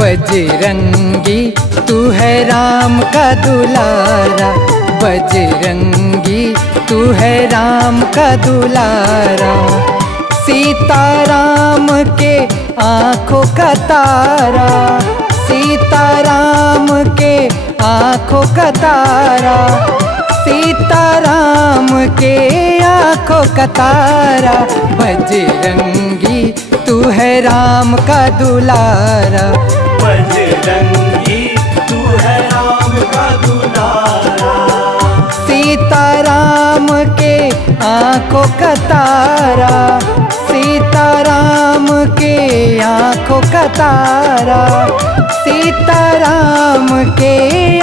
बजरंगी तू है राम का दुलारा, बजरंगी तू है राम का दुलारा। सीताराम के आँखों का तारा, सीताराम के आँखों का तारा, सीताराम के आँखों का तारा। बजरंगी तू है राम का दुलारा, बजरंगी तू है राम का दुलारा। सीताराम के आँखों का तारा, सीताराम के आँखों का तारा, सीताराम के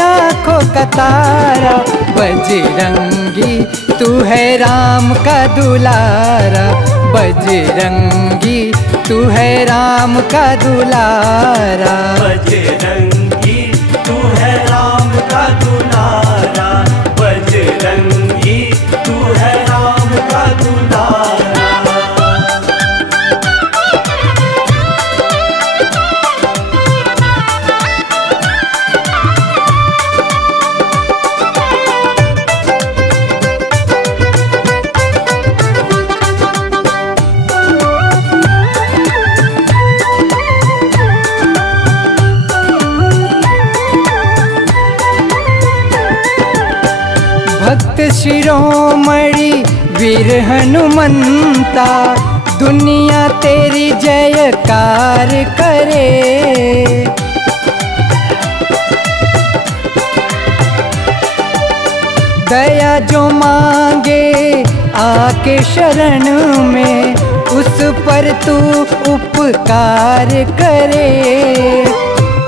आँखों का तारा। बजरंगी तू है राम का दुलारा, बजरंगी तू है राम का दुलारा। बजरंगी तू है राम का दुलारा, बजरंगी तू है राम का दुलारा। भक्त शिरोमणि वीर हनुमंता, दुनिया तेरी जयकार करे। दया जो मांगे आके शरण में, उस पर तू उपकार करे।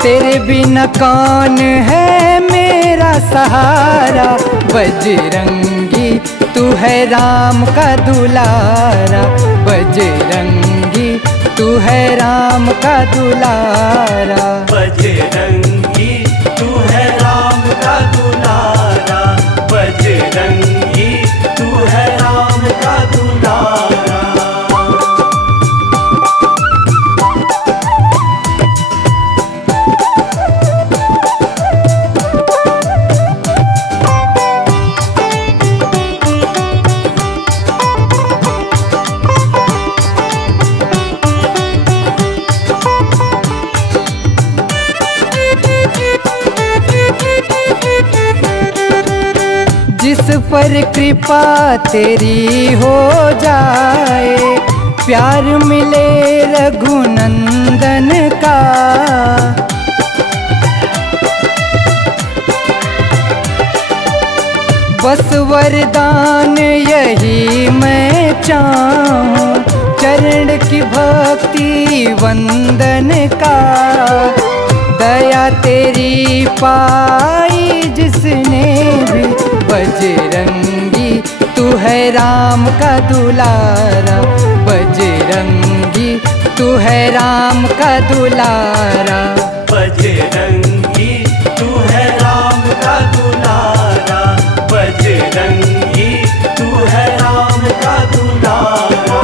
तेरे बिना कौन है मेरा सहारा, बजरंगी तू है राम का दुलारा, बजरंगी तू है राम का दुलारा। बजरंगी तू है राम का दुलारा, बजरंगी तू है राम का दुलारा। जिस पर कृपा तेरी हो जाए, प्यार मिले रघुनंदन का। बस वरदान यही मैं चाहूं, चरण की भक्ति वंदन का। दया तेरी पाई जिसने भी, बजरंगी तू है राम का दुलारा, बजरंगी तू है राम का दुलारा। बजरंगी तू है राम का दुलारा, बजरंगी तू है राम का दुलारा।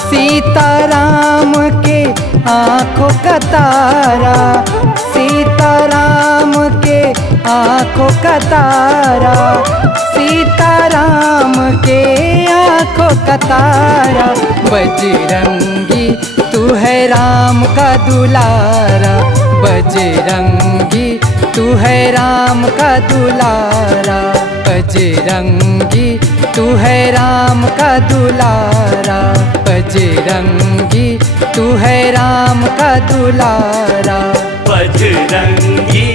सीताराम के आँखों का तारा, सीताराम के आँखों का तारा, सीताराम के आँखों का तारा। बजरंगी तू है राम का दुलारा, बजरंगी तू है राम का दुलारा, बजरंगी तू है राम का दुलारा, बजरंगी तू है राम का दुलारा। बजरंगी